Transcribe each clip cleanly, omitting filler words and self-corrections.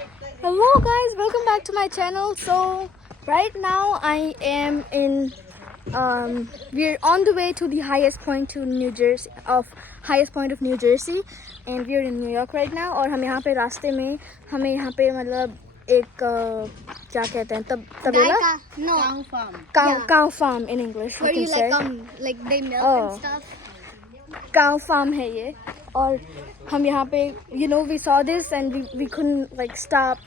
Hello guys, welcome back to my channel. So right now I am in we're on the way to the highest point to New Jersey of New Jersey and we're in New York right now और हम यहाँ पे रास्ते में हमें यहाँ पे मतलब एक क्या कहते हैं तबेला cow farm in English Where you you can say. like they milk and stuff. Cow farm है ये और हम यहाँ पे we saw this and we couldn't like stop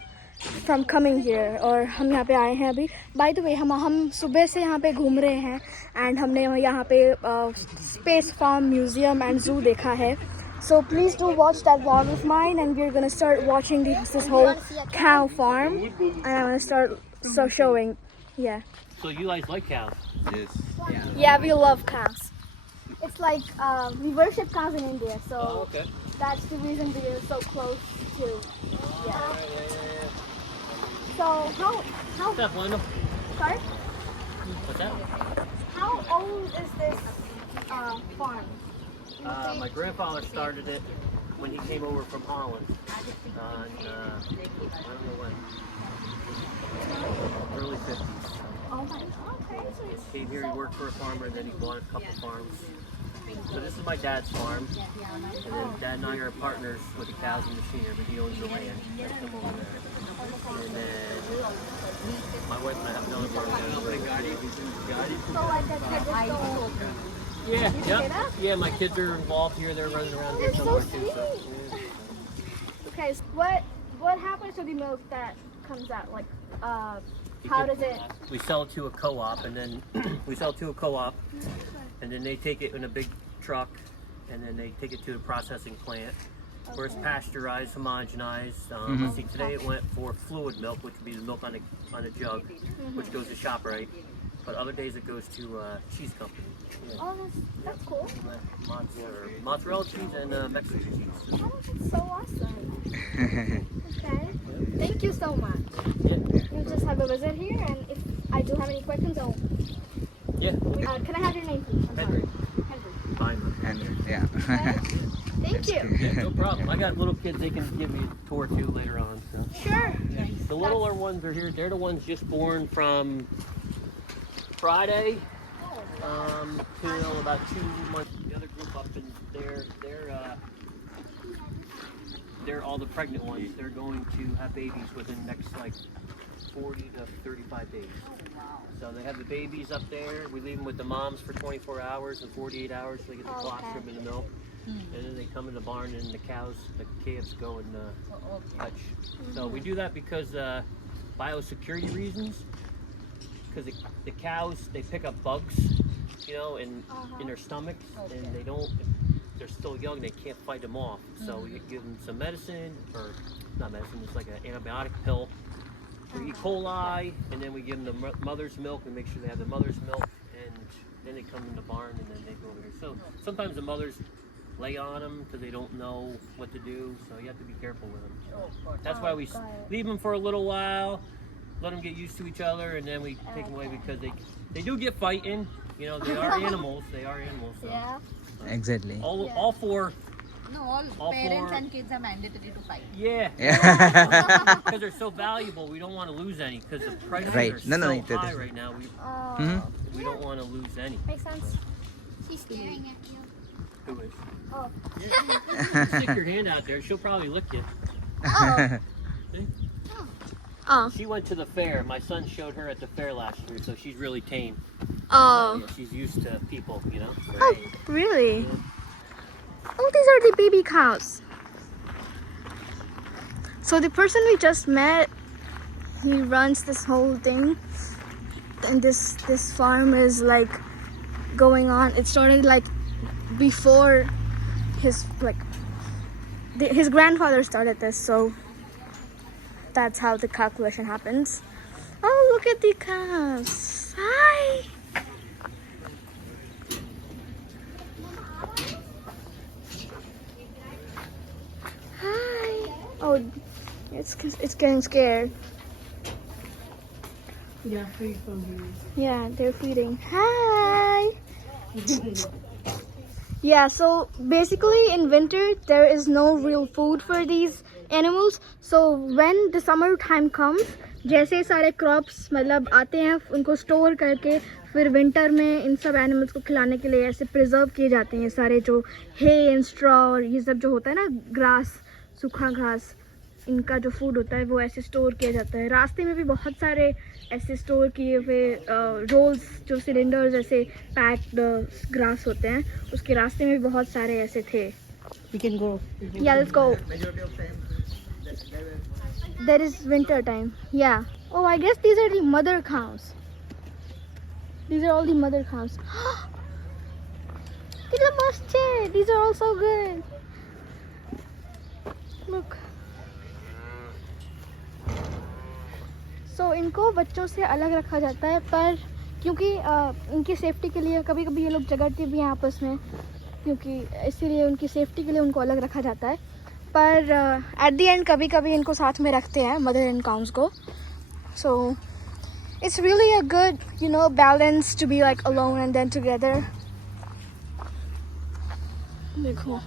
from coming here और हम यहाँ पे आए हैं अभी. By the way हम सुबह से यहाँ पे घूम रहे हैं and हमने यहाँ पे space farm museum and zoo देखा है. So please do watch that vlog of mine and we're gonna start watching this whole cow farm and I'm gonna start showing. Yeah. So you guys like cows? Yes. Yeah, we love cows. It's like we worship cows in India, so Okay. that's the reason we are so close to. Yeah. So how What's that, Belinda? sorry? What's that? How old is this farm? My grandfather started it when he came over from Holland on, I don't know when, early 50s. Oh my God! Okay, so it's Came here, he worked for a farmer, and then he bought a couple farms. So this is my dad's farm, and then Dad and I are partners with the cows and machinery, but he owns the land. That's come over there. And then my wife and I have another farm. so like that kid just go. Yeah, say yeah, that? yeah. My kids are involved here. They're running around here It's so somewhere too. sweet. So. Okay, so what happens to the milk that comes out? Like how does it? We sell it to a co-op, and then they take it in a big truck, and then they take it to a processing plant, where it's pasteurized, homogenized. Let's see, today it went for fluid milk, which would be the milk on a jug, which goes to ShopRite. But other days it goes to cheese company. Yeah. Oh, that's cool. Mozzarella cheese and Mexican cheese. Oh, that's so awesome. Okay. Thank you so much. Yeah. We'll just have a visit here, and if I do have any questions, Yeah. can I have your name, please? I'm sorry. Henry. Henry. Fine. And yeah. Okay. Thank you. Yeah, no problem. I got little kids. They can give me a tour too later on. So. Sure. The littler ones are here. They're the ones just born from Friday till about 2 months. The other group up in there, they're all the pregnant ones. They're going to have babies within the next like 40 to 35 days. So they have the babies up there. We leave them with the moms for 24 hours and 48 hours. So they get the colostrum and the milk. And then they come in the barn and the calves go and touch. So we do that because biosecurity reasons. Because the cows, they pick up bugs, in their stomachs, and they're still young, they can't fight them off. So you give them some medicine, or not medicine, it's like an antibiotic pill for E. coli, and then we give them the mother's milk and make sure they have the mother's milk, and then they come in the barn and then they go over here. So sometimes the mothers lay on them because they don't know what to do, so you have to be careful with them. That's why we leave them for a little while, let them get used to each other, and then we take them away because they do get fighting. They are animals. They are animals. So. Yeah. Exactly. All four. No, all parents four- and kids are mandatory to fight. Yeah. Yeah. Because they're so valuable, we don't want to lose any because the prices Right. are No, no, so it is. high right now. We don't want to lose any. Makes sense. She's staring at you. Who is? Oh. Yeah. Stick your hand out there. She'll probably lick you. Oh. See? Oh. She went to the fair. My son showed her at the fair last year, so she's really tame. Oh. Yeah, she's used to people, Oh, really? Oh, these are the baby cows. So the person we just met, he runs this whole thing, and this farm is like going on. It started like before his his grandfather started this, so that's how the calculation happens. Oh, look at the cows! Hi. Hi. Oh, it's getting scared. Yeah, feed from here. Yeah, they're feeding. Hi. Yeah, so basically in winter there is no real food for these animals. So when the summer time comes, जैसे सारे crops मतलब आते हैं उनको store करके फिर winter में इन सब एनिमल्स को खिलाने के लिए ऐसे प्रिजर्व किए जाते हैं सारे जो हे एंड स्ट्रॉ और ये सब जो होता है ना ग्रास, सूखा घास, इनका जो फूड होता है वो ऐसे स्टोर किया जाता है. रास्ते में भी बहुत सारे ऐसे स्टोर किए हुए रोल्स जो सिलेंडर्स ऐसे पैक्ड ग्रास होते हैं उसके रास्ते में भी बहुत सारे ऐसे थे. We can go. Yeah, let's go. There is winter time. Yeah. Oh, I guess these are the mother cows. These are all the mother cows. These are must. These are all so good. Look. So इनको बच्चों से अलग रखा जाता है पर क्योंकि इनकी सेफ्टी के लिए कभी कभी ये लोग झगड़ते भी हैं आपस में, क्योंकि इसीलिए उनकी सेफ्टी के लिए उनको अलग रखा जाता है. पर एट द एंड कभी कभी इनको साथ में रखते हैं मदर एंड काउस को. So it's really a good balance to be like alone and then together. देखो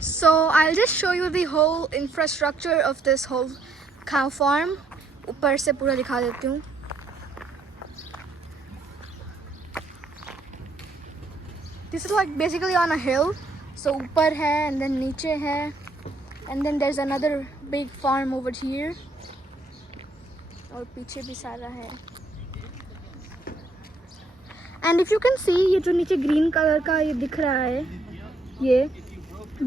so I'll just show you the whole infrastructure of this whole cow farm. ऊपर से पूरा दिखा देती हूँ. This is like basically on a hill. So ऊपर है and then नीचे है and then there's another big farm over here. और पीछे भी सारा है. And if you can see ये जो नीचे green color का ये दिख रहा है ये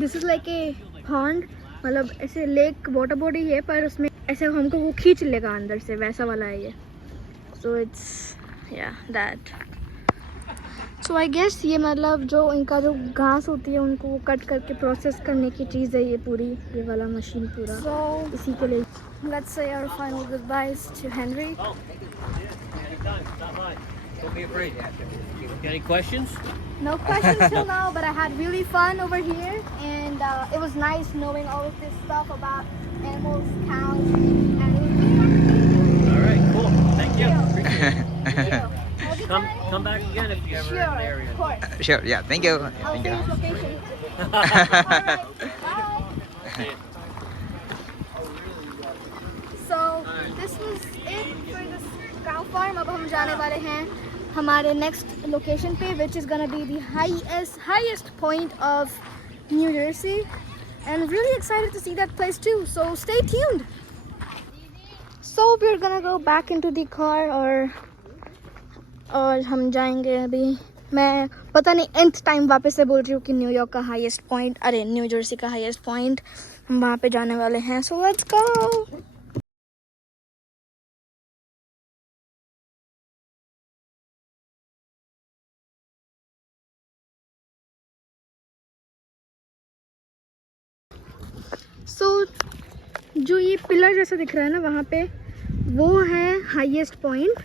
this is like a pond, मतलब ऐसे लेक वाटर बॉडी है पर उसमें ऐसे हमको वो खींच लेगा अंदर से, वैसा वाला है ये. So it's that. So I guess ये मतलब जो इनका जो घास होती है उनको वो कट करके प्रोसेस करने की चीज़ है ये पूरी, ये वाला मशीन पूरा. सो इसी के लिए let's say our final goodbyes to Henry. Don't be afraid. Got any questions? No questions till now, but I had really fun over here, and it was nice knowing all of this stuff about animals, cows, and it was really All right, cool. Thank you. Thank Appreciate it. nice. Come back again if you ever Sure, in the of area. course. Sure, yeah, thank you. I'll Thank send you. location. All right, bye. So this was it for this cow farm. अब हम जाने वाले हैं हमारे next location पे, which is gonna be the highest point of New Jersey, and really excited to see that place too. So stay tuned. So we are gonna go back into the car और हम जाएंगे अभी. मैं पता नहीं nth time वापस से बोल रही हूँ कि न्यूयॉर्क का हाईएस्ट पॉइंट, अरे न्यू जर्सी का हाईएस्ट पॉइंट, हम वहाँ पे जाने वाले हैं. So let's go. सो जो ये पिलर जैसा दिख रहा है ना वहाँ पे वो है हाईएस्ट पॉइंट,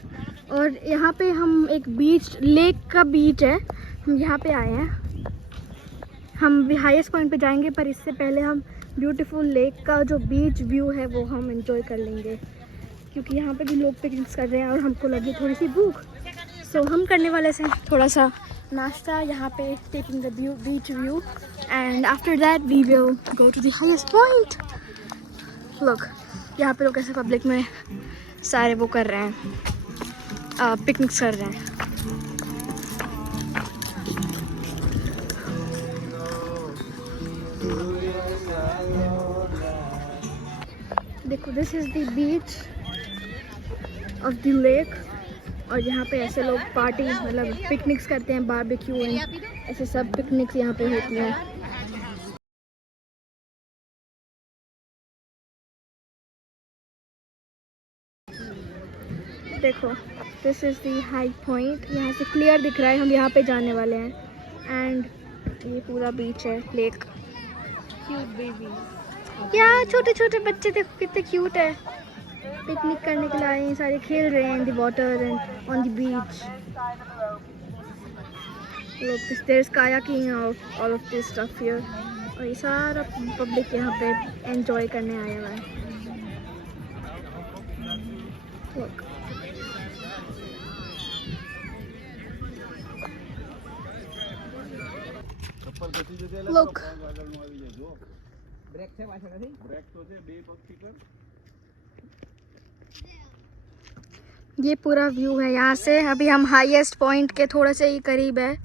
और यहाँ पे हम एक बीच, लेक का बीच है, हम यहाँ पे आए हैं. हम भी हाईएस्ट पॉइंट पे जाएंगे पर इससे पहले हम ब्यूटीफुल लेक का जो बीच व्यू है वो हम एंजॉय कर लेंगे, क्योंकि यहाँ पे भी लोग पिकनिक्स कर रहे हैं और हमको लगी थोड़ी सी भूख. सो हम करने वाले से थोड़ा सा नाश्ता यहाँ पे, taking the beach view, and after that we will go to the highest point. Look यहाँ पे लोग ऐसे पब्लिक में सारे वो कर रहे हैं, पिकनिक्स कर रहे हैं. देखो this is the beach of the lake, और यहाँ पे ऐसे लोग पार्टी मतलब पिकनिक्स करते हैं, बारबेक्यू एंड ऐसे सब पिकनिक्स यहाँ पे होती हैं. देखो this is the high point, यहाँ से क्लियर दिख रहा है, हम यहाँ पे जाने वाले हैं. एंड ये पूरा बीच है, लेक. क्यूट बेबी, क्या छोटे छोटे बच्चे देखो कितने क्यूट है, पिकनिक करने के लिए आए हैं, सारे खेल रहे हैं in the water and on the beach. लोग there is kayaking of all of this stuff here, और ये सारा पब्लिक यहाँ पे एंजॉय करने आया हुआ है. Look. Look. ये पूरा व्यू है यहाँ से। अभी हम हाईएस्ट पॉइंट के थोड़े से ही करीब है,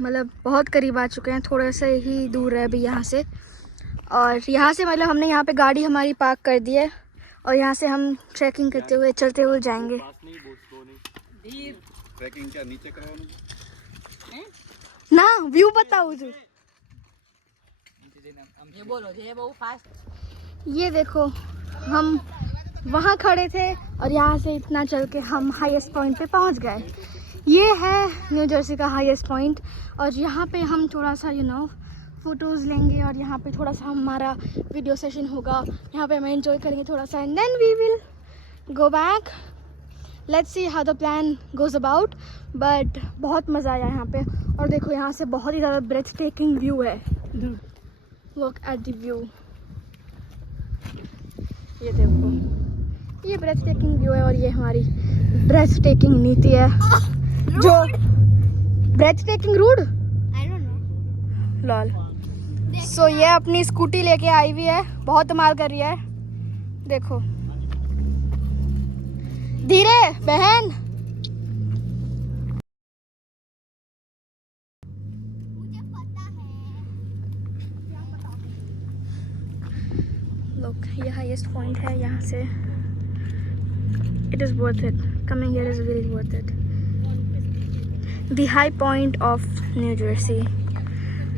मतलब बहुत करीब आ चुके हैं, थोड़े से ही दूर है अभी यहाँ से। और यहाँ से मतलब हमने यहाँ पे गाड़ी हमारी पार्क कर दी है और यहाँ से हम ट्रैकिंग करते हुए चलते हुए जाएंगे। ट्रैकिंग क्या नीचे करवाओ ना व्यू बताओ तू। ये बोलो ये बहुत फास्ट। ये देखो हम वहाँ खड़े थे और यहाँ से इतना चल के हम हाईएस्ट पॉइंट पे पहुँच गए। ये है न्यू जर्सी का हाईएस्ट पॉइंट और यहाँ पे हम थोड़ा सा फ़ोटोज़ लेंगे और यहाँ पे थोड़ा सा हमारा वीडियो सेशन होगा। यहाँ पे हम एंजॉय करेंगे थोड़ा सा and then we will go back. Let's see how the plan goes about. But बहुत मज़ा आया यहाँ पे। और देखो यहाँ से बहुत ही ज़्यादा ब्रेथ टेकिंग व्यू है। Look at the view. ये देखो ये ब्रेथ टेकिंग व्यू है और ये हमारी ब्रेथ टेकिंग नीति है। जो breathtaking rude I don't know. Lol. So ये अपनी स्कूटी लेके आई हुई है, बहुत धमाल कर रही है। देखो धीरे बहन। लोग ये हाईएस्ट पॉइंट है यहाँ से। It is worth it. Coming here is really worth it. The high point of New Jersey.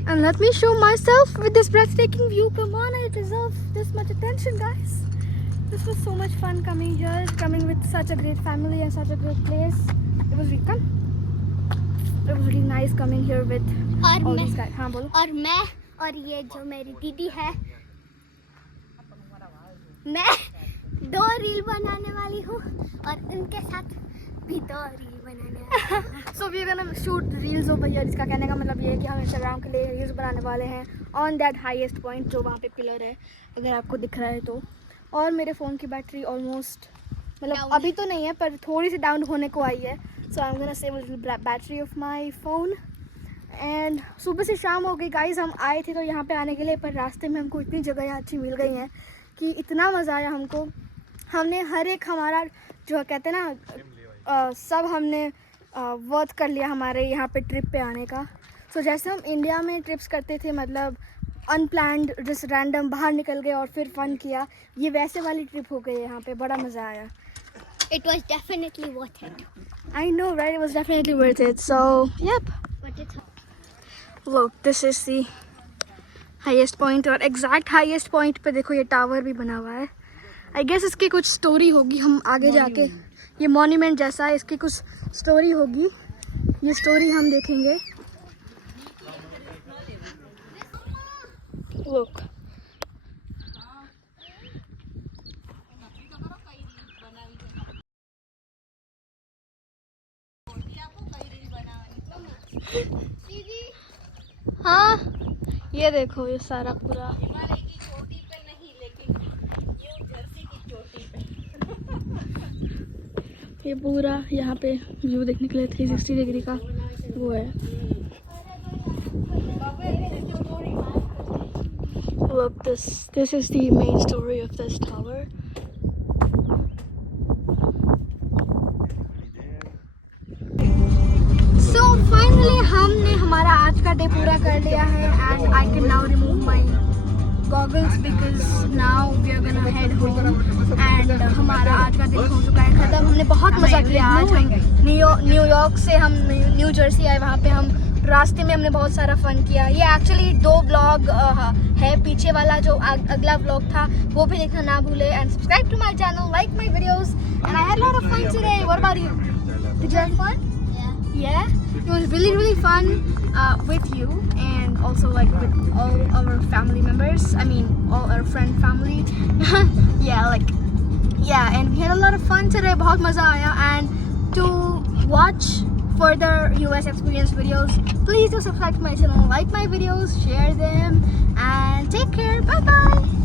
And let me show myself with this breathtaking view. Come on, I deserve this much attention, guys. This was so much fun coming here, coming with such a great family and such a great place. It was really nice coming here with और all मैं these guys. हाँ बोलो। और मैं और ये जो मेरी दीदी है, मैं 2 रील बनाने वाली हूँ और उनके साथ भी 2 रील बनाने वाली हूँ। So we're gonna shoot reels over here. इसका कहने का मतलब ये है कि हम इंस्टाग्राम के लिए रील्स बनाने वाले हैं on that highest point, जो वहाँ पे पिलर है, अगर आपको दिख रहा है तो। और मेरे फ़ोन की बैटरी ऑलमोस्ट मतलब अभी तो नहीं है पर थोड़ी सी डाउन होने को आई है। So I am gonna save battery of my phone. And सुबह से शाम हो गई गाइज। हम आए थे तो यहाँ पे आने के लिए, पर रास्ते में हमको इतनी जगह अच्छी मिल गई हैं कि इतना मज़ा आया हमको। हमने हर एक हमारा जो कहते हैं ना सब हमने वर्थ कर लिया हमारे यहाँ पे ट्रिप पे आने का। सो जैसे हम इंडिया में ट्रिप्स करते थे, मतलब अनप्लान्ड जस्ट रैंडम बाहर निकल गए और फिर फन किया, ये वैसे वाली ट्रिप हो गई यहाँ पे। बड़ा मज़ा आया। It was definitely worth it. I know, right? It was definitely worth it. So, yep. But it's Look, this is the highest point और exact highest point पे देखो ये टावर भी बना हुआ है। I guess इसकी कुछ स्टोरी होगी। हम आगे जाके ये मॉन्यूमेंट जैसा है, इसकी कुछ स्टोरी होगी। ये स्टोरी हम देखेंगे। Look. हाँ ये देखो ये सारा पूरा ये पूरा यहाँ पे व्यू देखने के लिए 360 डिग्री का वो है। Look, this is the main story of this tower. So finally हमने हमारा आज का डे पूरा कर लिया है and I can now remove my goggles because now we are gonna head home and हमारा आज का दिन हो चुका है खत्म। हमने बहुत मज़ा किया आज। हम न्यूयॉर्क से हम न्यू जर्सी आए, वहाँ पे हम रास्ते में हमने बहुत सारा फन किया। ये एक्चुअली 2 ब्लॉग है, पीछे वाला जो अगला ब्लॉग था वो भी देखना ना भूले and subscribe to my channel, like my videos and I had a lot of fun today. What about you? Did you have fun? Yeah, it was really fun with you and also like with all our family members. I mean, all our friend family. Yeah, and we had a lot of fun today. बहुत मज़ा आया. And to watch further US experience videos, please do subscribe to my channel, like my videos, share them, and take care. Bye bye.